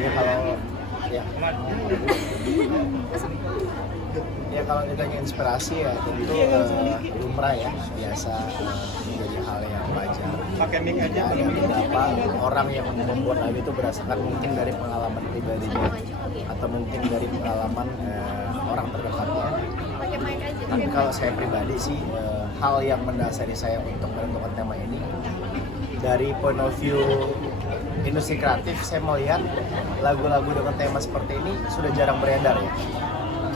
Ya kalau ya ya kalau ditanya inspirasi ya tentu lumrah ya, biasa menjadi hal yang wajar. Pakai mic aja. Ada beberapa orang yang membuat lagu itu berdasarkan mungkin dari pengalaman pribadinya atau mungkin dari pengalaman orang terdekatnya. Tapi kalau saya pribadi sih hal yang mendasari saya untuk menentukan tema ini dari point of view industri kreatif, saya melihat lagu-lagu dengan tema seperti ini sudah jarang beredar ya.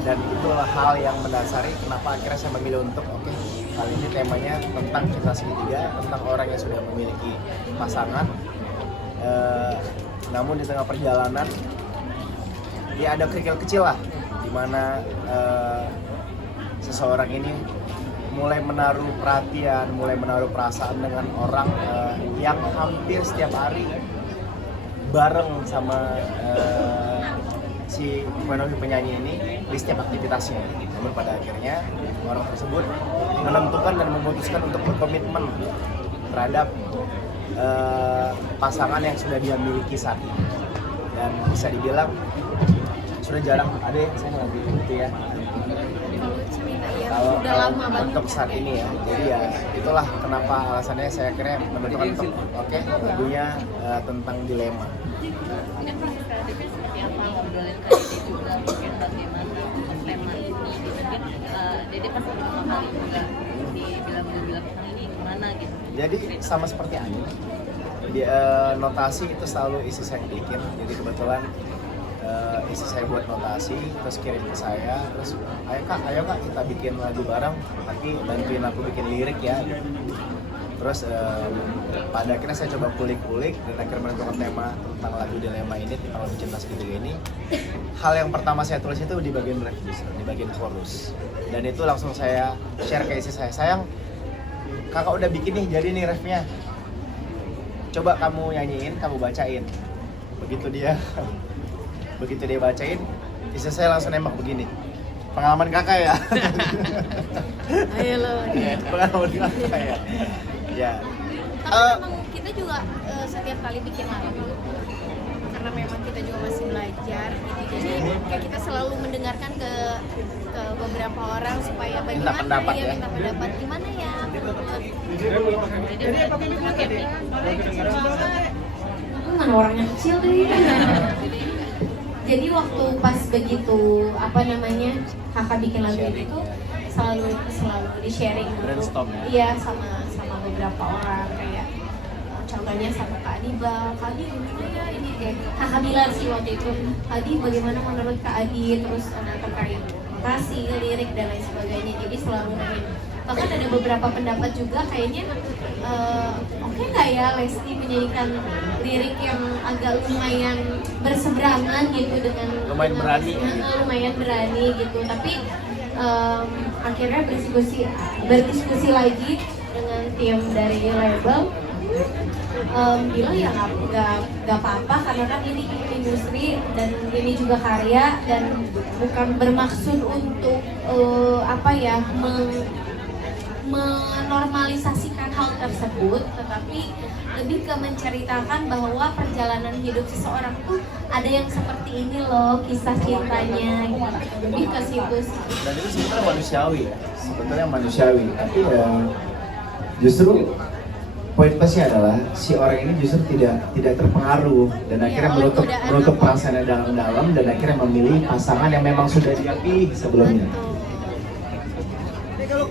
Dan itulah hal yang mendasari kenapa akhirnya saya memilih untuk kali ini temanya tentang cinta segitiga, tentang orang yang sudah memiliki pasangan, namun di tengah perjalanan ya ada kerikil kecil lah, dimana seseorang ini mulai menaruh perhatian, mulai menaruh perasaan dengan orang yang hampir setiap hari bareng sama si penyanyi ini di setiap aktivitasnya. Namun pada akhirnya orang tersebut menentukan dan memutuskan untuk berkomitmen terhadap pasangan yang sudah dia miliki saat ini. Dan bisa dibilang sudah jarang ada yang saya nggak gitu ya. Kalau untuk saat ini ya, jadi ya itulah kenapa alasannya saya akhirnya menentukan untuk lagunya tentang dilema. Dan proses kreatifnya seperti apa, ngobrolin ke Dede juga mungkin bagaimana tema ini gitu kan. Dede pas pertama kali juga dibilang ini gimana gitu. Jadi sama seperti Ani, notasi itu selalu isi saya bikin. Jadi kebetulan isi saya buat notasi, terus kirim ke saya, terus ayo kak kita bikin lagu bareng, tapi bantuin aku bikin lirik ya. Terus pada akhirnya saya coba kulik-kulik dan akhirnya menentukan tema tentang lagu dilema ini, tentang lagu cinta segitiga ini. Hal yang pertama saya tulis itu di bagian ref, di bagian chorus, dan itu langsung saya share ke isi saya. Sayang, kakak udah bikin nih, jadi nih refnya, coba kamu nyanyiin, kamu bacain. Begitu dia bacain, isi saya langsung nembak begini. Pengalaman kakak ya. Ayo lo. Pengalaman kakak ya. Ya. Karena memang kita juga setiap kali bikin lagu, karena memang kita juga masih belajar gitu, jadi kayak kita selalu mendengarkan ke beberapa orang supaya bagaimana pendapat ya. minta pendapat gimana ya. Jadi apa mic tadi? Mana orangnya kecil deh. Jadi waktu pas begitu kakak bikin lagu ini tuh selalu di sharing Brainstorm ya? Iya sama beberapa orang, kayak contohnya sama Kak Adiba, Kak Adi gimana ya ini kayak kakak bilang sih waktu itu, Kak Adi bagaimana menurut Kak Adi, terus terkait notasi, lirik dan lain sebagainya. Jadi selalu nanya. Bahkan ada beberapa pendapat juga kayaknya oke nggak ya Lesti menyanyikan lirik yang agak lumayan berseberangan gitu dengan Lumayan berani ya? Lumayan berani gitu, tapi akhirnya berdiskusi lagi dengan tim dari label, bilang ya nggak apa-apa karena kan ini industri dan ini juga karya dan bukan bermaksud untuk menormalisasikan hal tersebut, tetapi lebih ke menceritakan bahwa perjalanan hidup seseorang tuh ada yang seperti ini loh kisah cintanya gitu. Lebih ke situ sih. Dan itu sebetulnya manusiawi, tapi ya justru poin plusnya adalah si orang ini justru tidak terpengaruh dan akhirnya menutup perasaannya dalam-dalam dan akhirnya memilih pasangan yang memang sudah dia pilih sebelumnya. Jadi kalau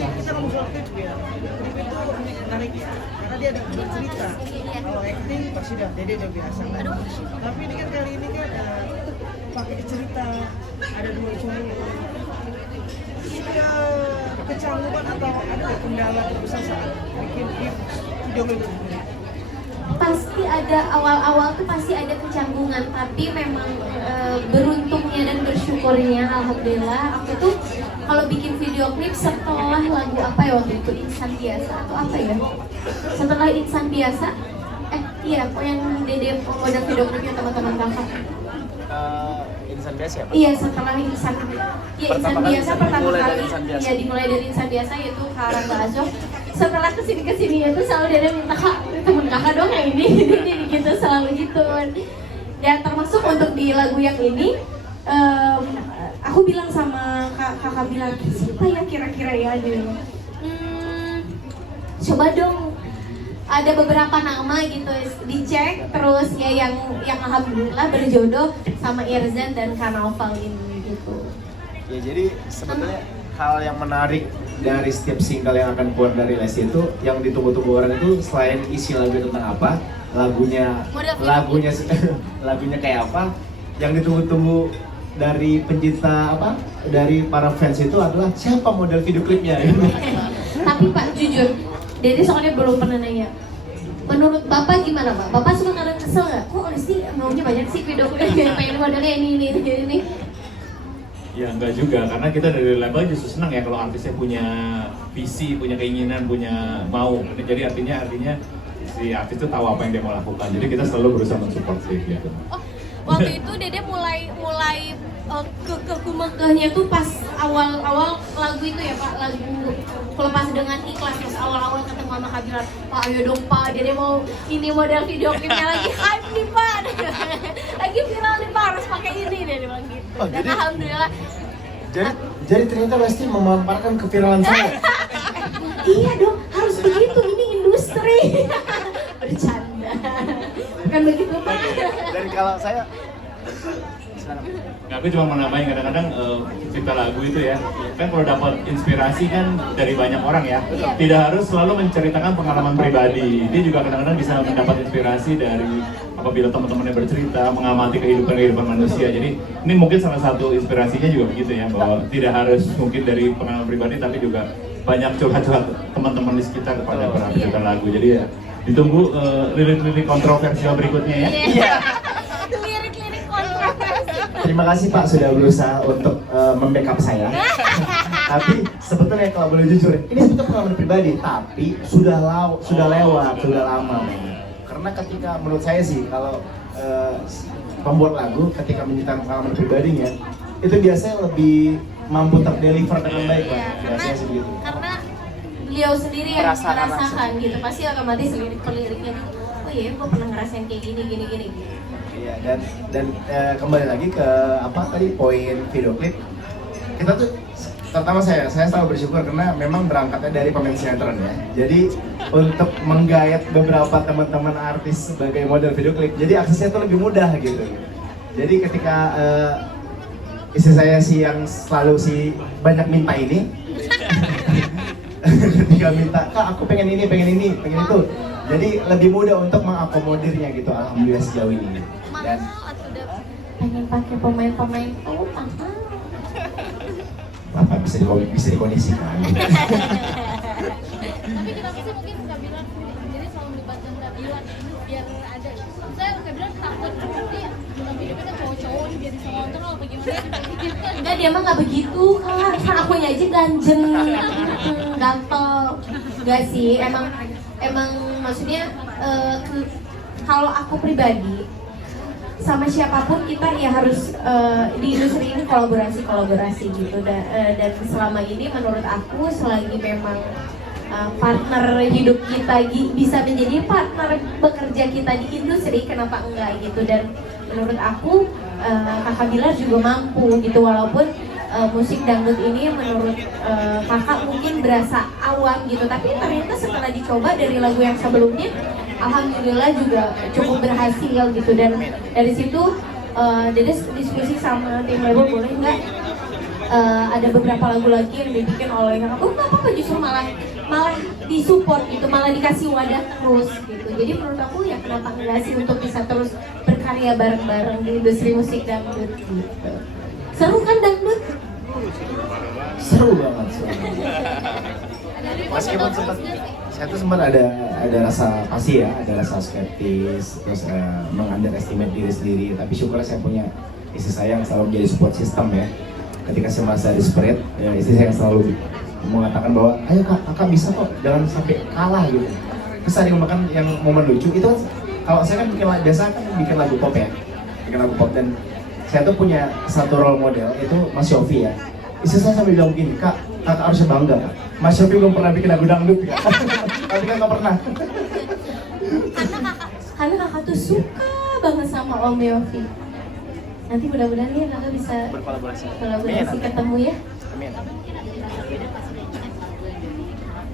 kita ngomong soal klip ya, klip itu menarik ya, karena dia ada cerita. Kalau acting pasti Dede udah biasa kan. Tapi ini kan kali ini kan pakai cerita, ada dua cowok. Kecanggungan atau ada kendala terbesar saat bikin video klip ini? Pasti ada, awal-awal tuh pasti ada kecanggungan, tapi memang beruntungnya dan bersyukurnya alhamdulillah aku tuh kalau bikin video klip setelah lagu apa ya waktu itu, Insan Biasa atau apa ya, setelah Insan Biasa iya kok yang Dede model video klipnya teman-teman kakak. Insan Biasa ya? Iya setelah Insan Biasa pertama kali ya dimulai dari Insan Biasa yaitu Karang Bazo. Setelah kesini itu selalu dia minta kak temen kakak dong yang ini jadi gitu, selalu gitu. Ya termasuk untuk di lagu yang ini, aku bilang sama kakak bilang, siapa ya kira-kira ya gitu. Coba dong, ada beberapa nama gitu dicek, terus ya yang alhamdulillah berjodoh sama Irzan dan Kanaval ini gitu. Ya jadi sebetulnya hal yang menarik dari setiap single yang akan keluar dari Lesti itu, yang ditunggu-tunggu orang itu selain isi lagu tentang apa, lagunya kayak apa, yang ditunggu-tunggu dari pencinta apa, dari para fans itu adalah siapa model video klipnya. Tapi Pak jujur, Dede soalnya belum pernah nanya. Menurut Bapak gimana Pak? Bapak suka kadang kesel nggak? Kok Lesti maunya banyak sih video klip, pengen modelnya ini. Ya enggak juga, karena kita dari label justru senang ya kalau artisnya punya visi, punya keinginan, punya mau. Jadi artinya si artis itu tahu apa yang dia mau lakukan. Jadi kita selalu berusaha mensupport sih gitu. Oh, waktu itu Dede mulai kekeh-kekehnya tuh pas awal lagu itu ya Pak, lagu Pelepas Dengan Ikhlas, pas awal ketemu sama Kak Bilar, Pak ayo dong Pak, Dede mau ini model video klipnya lagi hype nih Pak, lagi viral nih Pak, harus pakai ini, Dede bilang gitu. Oh, Dan jadi- alhamdulillah. Jadi ternyata Lesti memanfaatkan keviralan saya. Iya dong, harus begitu, ini industri. Bercanda. Bukan begitu Pak. Dan kalau saya Nah, aku cuma mau nambahin kadang-kadang cipta lagu itu ya, kan kalau dapat inspirasi kan dari banyak orang ya, tidak harus selalu menceritakan pengalaman pribadi. Dia juga kadang-kadang bisa mendapat inspirasi dari apabila teman-temannya bercerita, mengamati kehidupan manusia. Jadi ini mungkin salah satu inspirasinya juga begitu ya, bahwa tidak harus mungkin dari pengalaman pribadi, tapi juga banyak curhat-curhat teman-teman di sekitar kepada para pencipta lagu. Jadi ya ditunggu lirik-lirik kontroversial berikutnya ya. iya. lirik-lirik kontroversi. Terima kasih Pak sudah berusaha untuk membackup saya. Tapi sebetulnya kalau boleh jujur, ini sebetulnya pengalaman pribadi, tapi sudah lewat, sudah lama. Karena ketika menurut saya sih kalau pembuat lagu ketika menciptakan pengalaman pribadinya, itu biasanya lebih mampu terdeliver dengan baik Pak. Biasanya sih begitu. Karena beliau sendiri yang Merasakan merasakan gitu, pasti otomatis lirik-liriknya tuh, oh iya gue pernah ngerasain kayak gini. Iya, dan kembali lagi ke apa tadi poin video klip, kita tuh pertama saya selalu bersyukur karena memang berangkatnya dari pemain sinetron ya. Jadi untuk menggayat beberapa teman-teman artis sebagai model video klip, jadi aksesnya tuh lebih mudah gitu. Jadi ketika istri saya sih yang selalu banyak minta ini, ketika minta, Kak aku pengen ini, pengen itu. Jadi lebih mudah untuk mengakomodirnya gitu, alhamdulillah sejauh ini. Dan Pengen pakai pemain-pemain Bapak bisa dikondisikan. Tapi kenapa sih mungkin Kak Bilar jadi selalu melibatkan Kak Bilar biar ada, saya Kak Bilar takut nanti dalam video kita cowok-cowok nih biar bisa ngontrol apa gimana. enggak, dia mah nggak begitu Kak, kan akunya aja ganjen, gampel. Enggak sih, emang maksudnya kalau aku pribadi sama siapapun kita ya harus di industri ini kolaborasi gitu, dan selama ini menurut aku selagi memang partner hidup kita bisa menjadi partner bekerja kita di industri, kenapa enggak gitu. Dan menurut aku Kakak Bilar juga mampu gitu, walaupun musik dangdut ini menurut kakak mungkin berasa awam gitu, tapi ternyata setelah dicoba dari lagu yang sebelumnya alhamdulillah juga cukup berhasil gitu. Dan dari situ Dede diskusi sama tim label, boleh nggak ada beberapa lagu lagi yang dibikin oleh kakak. Oh nggak apa-apa, justru malah disupport gitu, malah dikasih wadah terus gitu. Jadi menurut aku ya kenapa enggak sih untuk bisa terus berkarya bareng-bareng di industri musik dangdut gitu. Seru kan dangdut? Seru banget. Meskipun saya tuh sempat ada rasa pasti ya, ada rasa skeptis, terus mengunderestimate diri sendiri. Tapi syukur saya punya istri saya yang selalu menjadi support system ya. Ketika saya merasa desperate, ya istri saya yang selalu mengatakan bahwa ayo kakak bisa kok, jangan sampai kalah gitu. Terus ada yang momen lucu itu kan, kalau saya kan biasa bikin lagu pop ya, dan saya tuh punya satu role model itu Mas Yofi ya. Istri saya sampai bilang begini, kakak harusnya bangga Kak. Mas Yofi belum pernah bikin lagu dangdut Kak. Tapi kan nggak pernah. Karena karena kakak tuh suka banget sama Om Yofi. Nanti mudah-mudahan ya kakak bisa Berkolaborasi. kolaborasi ketemu ya. Amin. Tapi mungkin ada beda pas dengan lagu yang jadi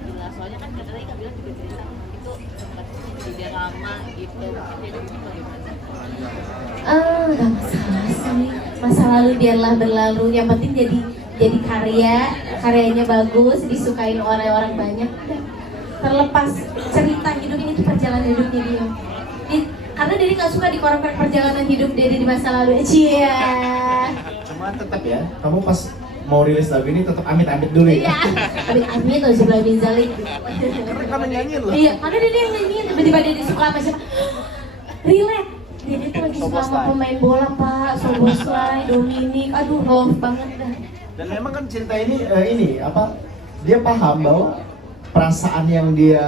gila. Soalnya kan katanya Kak Bila juga cerita itu sempat jadi lama gitu. Jadi mungkin bagaimana? Gak masalah sih. Masa lalu biarlah berlalu. Yang penting jadi karyanya bagus, disukain orang-orang banyak. Udah. Terlepas cerita hidup ini tuh perjalanan hidupnya dia. Karena Dede nggak suka dikorek perjalanan hidup Dede di masa lalu. Cia. Cuma tetap ya, kamu pas mau rilis lagu ini tetap amit-amit dulu ya. Iya. Amit-amit tuh sebelah bin Zalik. Karena kamu nyanyiin loh. Iya, karena Dede yang nyanyiin. Tiba-tiba Dede suka sama siapa? Relate. Dede tuh lagi suka sama pemain bola Pak, Soboslai, Dominik. Aduh, love banget dah. Dan memang kan cerita ini dia paham bahwa perasaan yang dia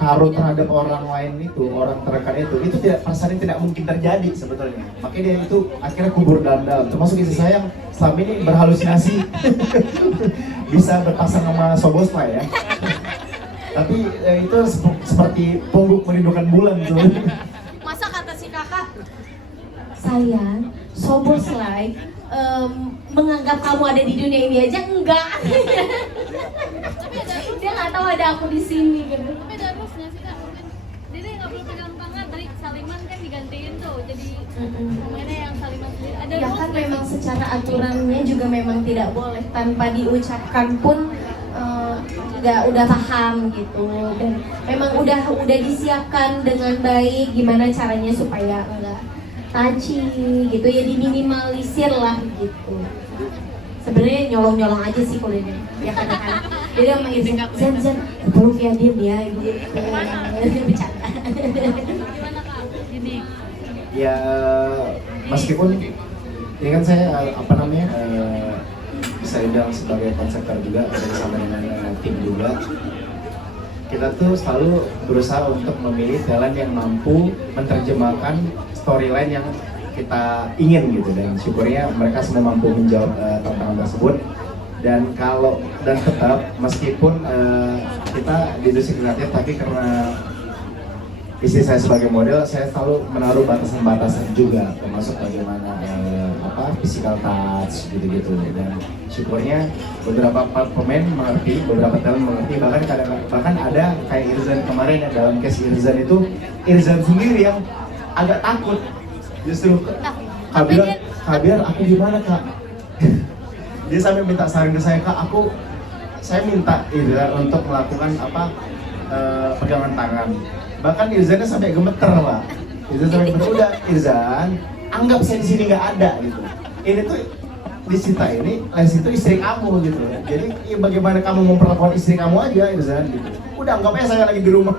taruh terhadap orang lain itu, orang terdekat itu tidak, perasaan yang tidak mungkin terjadi sebetulnya. Makanya dia itu akhirnya kubur dalam-dalam. Termasuk istri saya yang selama ini berhalusinasi bisa berpasang sama Soboslai ya. Tapi itu seperti pungguk merindukan bulan tuh. Masa kata si kakak, Sayang, Soboslai menganggap kamu ada di dunia ini aja enggak. Dia nggak tahu ada aku di sini gitu. Tapi ada rusnya sih Kak, mungkin Dede nggak perlu pegang tangan, dari Saliman kan digantiin tuh jadi pemainnya yang Saliman sendiri. Ada Ya rules kan nggak? memang secara aturannya juga memang tidak boleh, tanpa diucapkan pun nggak udah paham gitu, dan memang udah disiapkan dengan baik gimana caranya supaya enggak touchy gitu ya, diminimalisir lah gitu. Sebenarnya nyolong aja sih kalau ini ya kadang-kadang dia sama istri Zan peluk ya diem ya gitu. Bercanda. Gimana Kak? Gini. Ya meskipun ini kan saya bisa dibilang sebagai konseptor juga bersama dengan tim juga, kita tuh selalu berusaha untuk memilih talent yang mampu menerjemahkan storyline yang kita ingin gitu, dan syukurnya mereka semua mampu menjawab tantangan tersebut. Dan tetap meskipun kita di industri kreatif, tapi karena istri saya sebagai model, saya selalu menaruh batasan-batasan juga, termasuk bagaimana physical touch gitu-gitu. Dan syukurnya beberapa pemain mengerti, beberapa talent mengerti, bahkan ada kayak Irzan kemarin ya, dalam case Irzan itu Irzan sendiri yang agak takut. Justru Kak biar aku gimana Kak? Dia sampai minta saran ke saya, Kak, saya minta Irzan untuk melakukan pegangan tangan. Bahkan Irzannya sampai gemeter Pak. Irzan sampai gemeter, udah Irzan, anggap saya di sini nggak ada gitu. Ini tuh di Sita ini, Les itu istri kamu gitu. Jadi ya bagaimana kamu memperlakukan istri kamu aja Irzan gitu. Udah anggap aja saya lagi di rumah.